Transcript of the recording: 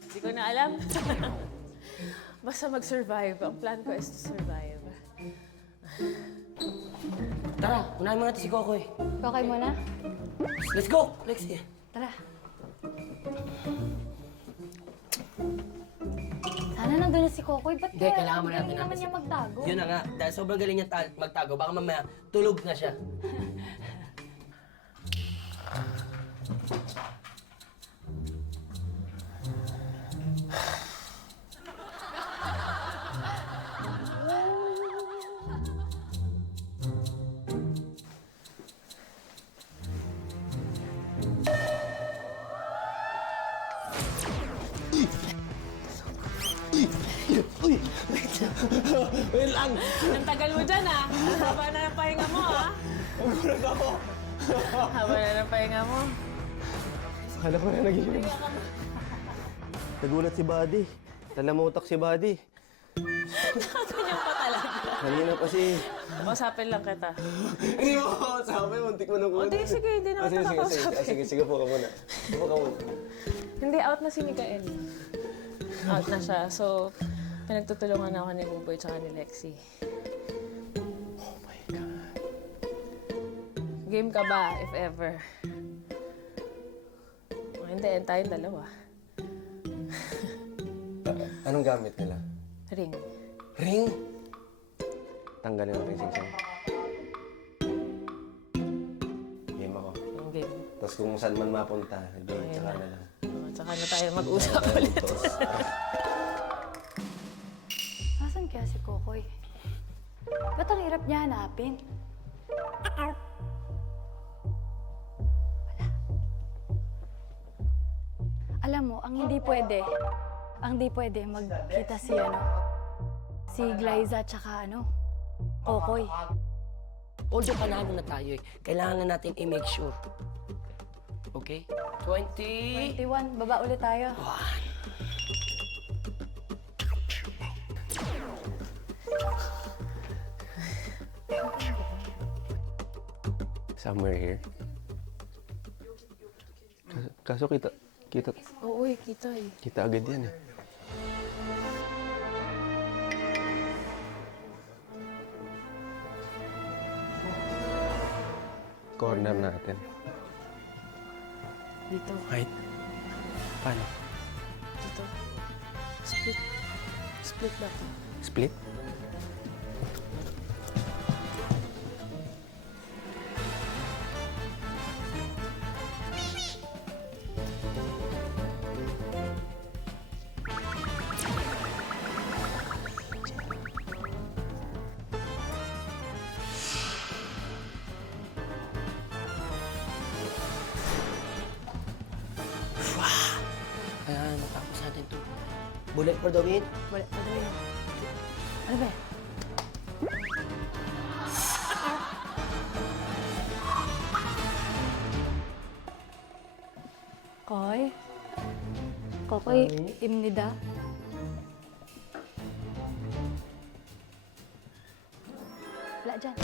Hindi ko na alam. Basta mag-survive. Ang plan ko is to survive. Tara, unahin mo natin si Kokoy. Okay mo na? Let's go, Lexie. Tara. Sana nandun na si Kokoy. Ba't Hindi, kailangan mo natin Hindi naman niya magtago. Yun na nga, dahil sobrang galing niya magtago, baka mamaya tulog na siya. Wait lang! Ang tagal mo dyan, ah. Haba na ng pahinga mo, ah. Nagulat ako! Haba na ng pahinga mo. Akala ko na nagiginom. Nagulat si Buddy. Nalamutak si Buddy. Ganyan pa talaga. Kanina kasi... Usapin lang kita. Hindi mo ako sabi, muntik mo nang kunin. Hindi, sige, hindi naman Sige, kita sige, sige. kausapin. Sige, sige po ka muna. Po ka muna. Hindi, out na si Mikael. Out na siya. So, pinagtutulungan ako ni Buboy tsaka ni Lexie. Oh my God. Game ka ba, if ever? O, hindi, tayong dalawa. Anong gamit nila? Ring. Ring? Tanggalin natin yung singsing. Game ako. Yung game. Tapos kung saan man mapunta, hindi, Ayun tsaka na. na lang. Tsaka na tayo mag-usap ulit. Nasaan kaya si Kokoy? Ba't ang hirap niya hanapin? Wala. Alam mo, ang hindi pwede magkita si Glyza tsaka Kokoy. Although panalo na tayo eh, kailangan na natin i-make sure. Okay? 20... 21, baba ulit tayo. Somewhere here. Kaso kita Oo, kita eh. kita agad yan eh. Corner natin. Dito, Right. Paano? dito. Split. Split ba ito? Split? Kaya matapos natin to. Bullet for the win. Wala, madali yun. Ano ba? Koy? Kokoy, imnida? Wala dyan.